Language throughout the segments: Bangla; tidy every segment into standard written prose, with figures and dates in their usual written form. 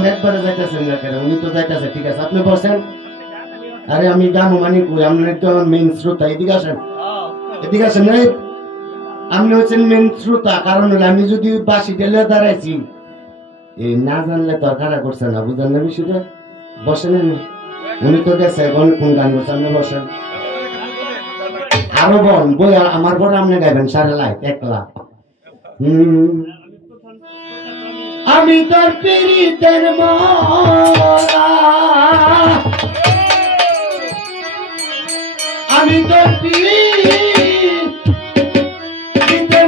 এখন একবারে যাইতেছেন না কেন? উনি তো যাইতেছে, ঠিক আছে আপনি বসেন। আরে আমি গান মানে কই, আপনি তো আমার মেইন শ্রোতা, এদিকে আসেন, এদিকে আসেন। আপনি হচ্ছেন মেইন শ্রোতা, কারণ হলো আমি যদি বাসি টেলে দাঁড়াইছি, এই না জানলে তো খাড়া করছে না, বুঝলেন না বিষয়টা? বসেন, উনি তো গেছে কোন গান করছে, আপনি বসেন। আরো বল বই, আমার পরে আপনি গাইবেন সারা লাইট একলা। আমি তোর পীড়িতের মরা, আমি তোর পীড়িতের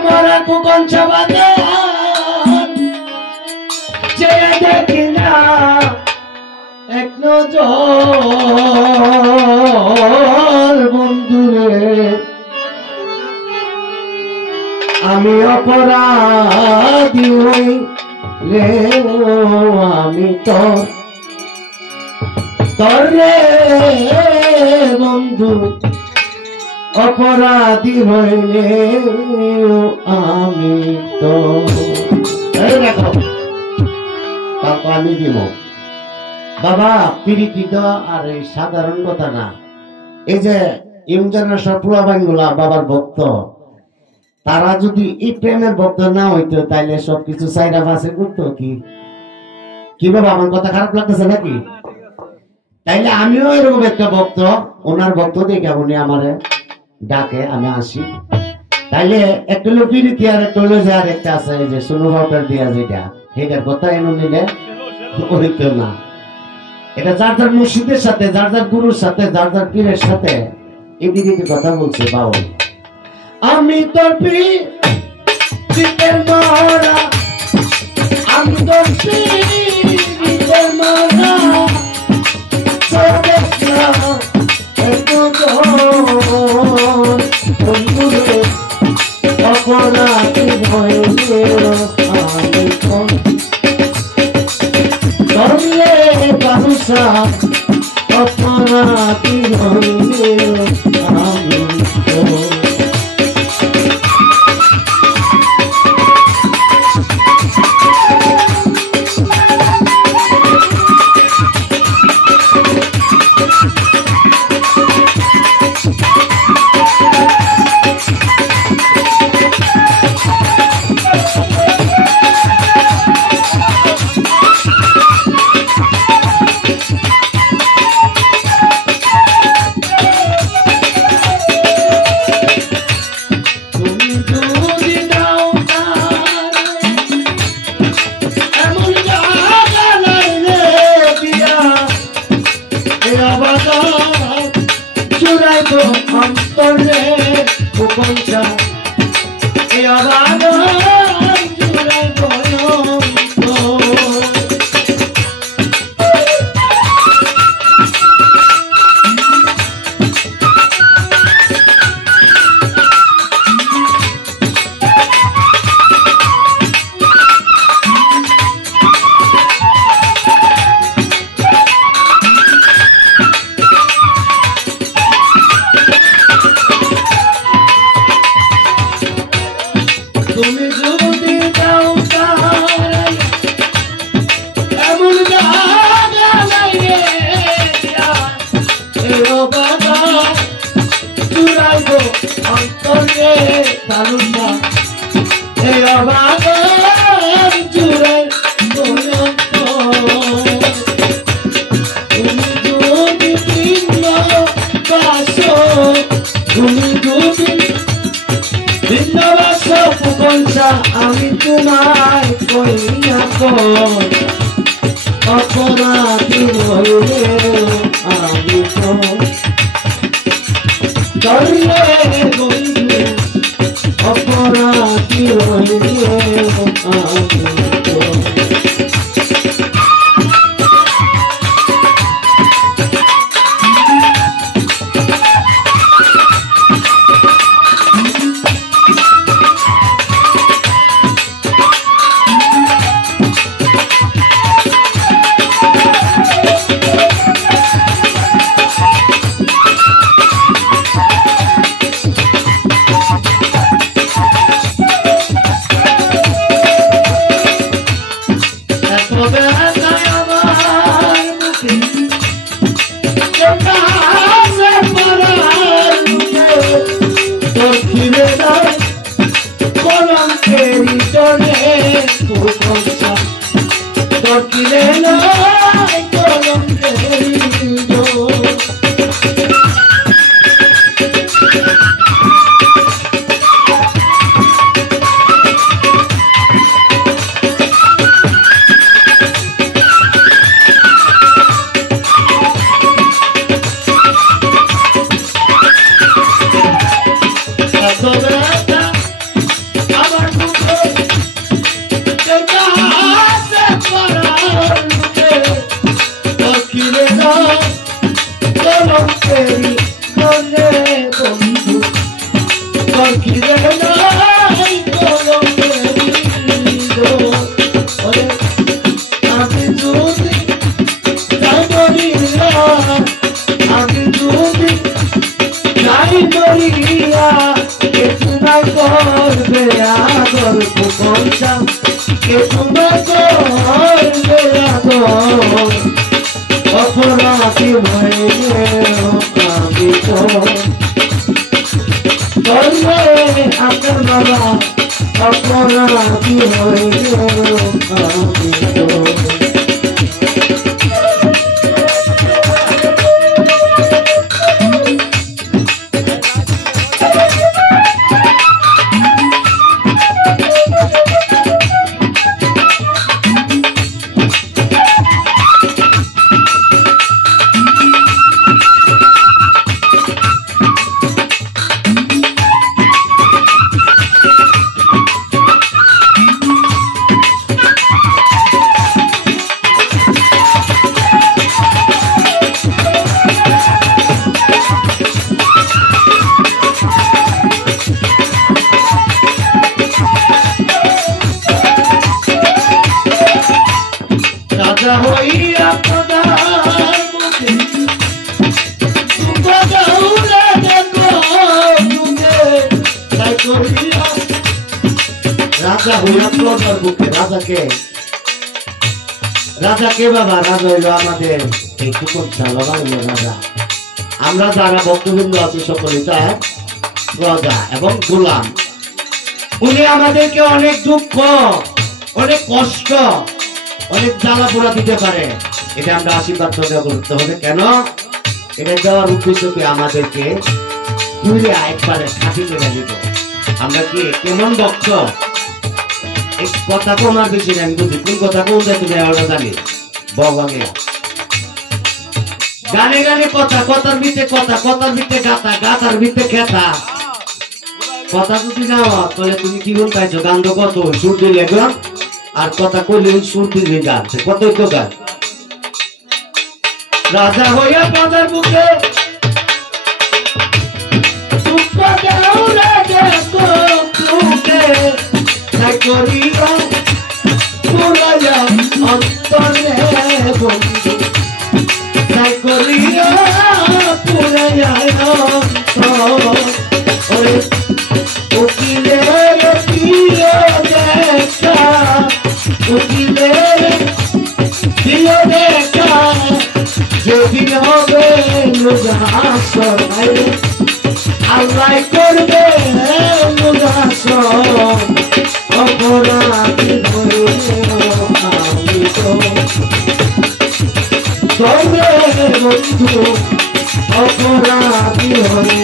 মরা কুকঞ্চা বাদন, যে দেখি না এক নজর বন্ধুরে, আমি অপরাধী হইলে আমি তোর রে বন্ধু, অপরাধী হইলে আমি তো দেখো তারপর আমি দিব। বাবা প্রীতি তো আর এই সাধারণ কথা না, এই যে ইয়ং জেনারেশন পুরাবাইনগুলা বাবার ভক্ত, তারা যদি এই প্রেমের ভক্ত না হইতো তাইলে সবকিছু চাইরা বাসে করতো কি বাবা, আমার কথা খারাপ লাগতেছে নাকি? তাইলে আমিও এরকম একটা ভক্ত, ওনার ভক্ত দেখে উনি আমারে ডাকে, আমি আসি। তাইলে একটা হলো প্রীতি আর একটা হলো যে আর একটা আছে যে সোনু বাপের দিয়া যেটা, এটার কথা এনে নিলে হইতো না। এটা যার যার মুর্শিদের সাথে, যার যার গুরুর সাথে, যার যার পীরের সাথে এদিকে কথা বলছে বাউল। আমি তোর পীরের মরা, আমি তোর পীরের মরা, অপরাধী হইলে আমি ধরলে বাবুসা, অপরাধী হইলে আমি অন্তরে কুকঞ্চা, এই অবাধ জুড়াই আমি তোমায় কইয়া অপরাধী হইলে আমি তো ধরলে বন্ধু, অপরাধী হইলে আমি তো Bye. নাই কলঙ্কের ইঁদুর। অপরাধী হয়ে আমি তো আপনার বাবা অপরাধী হয়ে আমি তো রাজা হইয়া বুকে রাজাকে রাজাকে বাবা রাজা হইল আমাদের এই কুকুরছা বাবা হইল রাজা। আমরা যারা ভক্তবৃন্দ আছি সকলেই তার প্রজা এবং গোলাম। উনি আমাদেরকে অনেক দুঃখ, অনেক কষ্ট, অনেক জ্বালা পোড়া দিতে পারে। এটা আমরা আশীর্বাদ করতে হবে। কেন এটা দেওয়ার উদ্দেশ্য কি? আমাদেরকে একবারে খাঁটি করে দিব। আমরা কি কেমন ভক্ত? কথা কমার বেশি আমি বুঝি। কোন কথা কোন তুমি আমরা জানি। বগানে গানে গানে কথা, কথার ভিতরে কথা, কথার ভিতরে গাতা, গাতার ভিতরে খেতা। কথা যদি না হয় তাহলে তুমি কি বলতে চাইছো? গান তো কত সুর দিলে গান, আর কথা কইলে সুর দিলে গান, কতই তো গান। রাজা হইয়া প্রজার বুকে করিয়া পুরাইয়া অন্তরে বন্ধু, তাই করিয়া পুরাইয়া অন্তরে উকিলের প্রিয় দেখা, উকিলের প্রিয় দেখা যেদিন হবে মুজাসর আল্লাহ করবে মুজাসর। অপরাধী হয়ে আমি তো তবে বন্ধু, অপরাধী হয়ে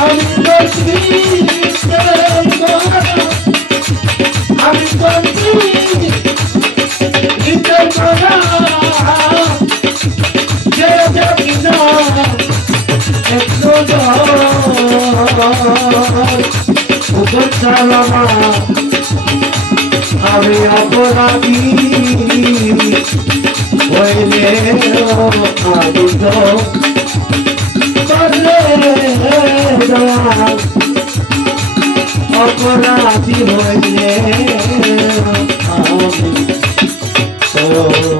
আমি তো আমি তো আমি অপরাধী হইলে আমি তো অপরাধী হইলে আমি তো